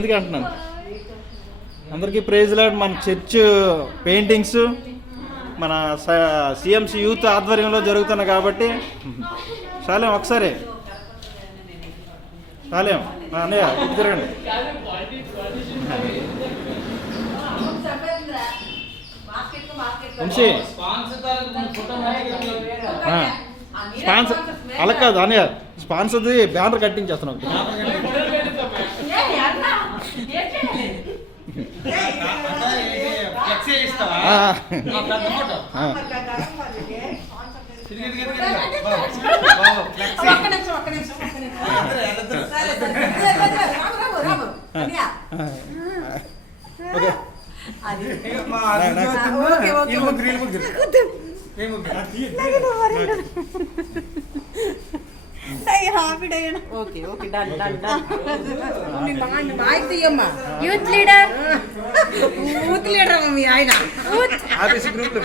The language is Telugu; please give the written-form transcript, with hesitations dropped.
అందుకే అంటున్నాను అందరికీ ప్రైజ్ లార్డ్. మన చర్చ్ పెయింటింగ్స్ మన సిఎంసి యూత్ ఆధ్వర్యంలో జరుగుతున్నాయి కాబట్టి చాలేం ఒకసారి చాలేం అన్నయ్య తిరగండి. వంశీ స్పాన్సర్ అలా కాదు అన్నయ్య, స్పాన్సర్ది బ్యానర్ కట్టించేస్తున్నాం. యూత్ లీడర్ మీ ఆయన ఆఫీస్ గ్రూప్ లో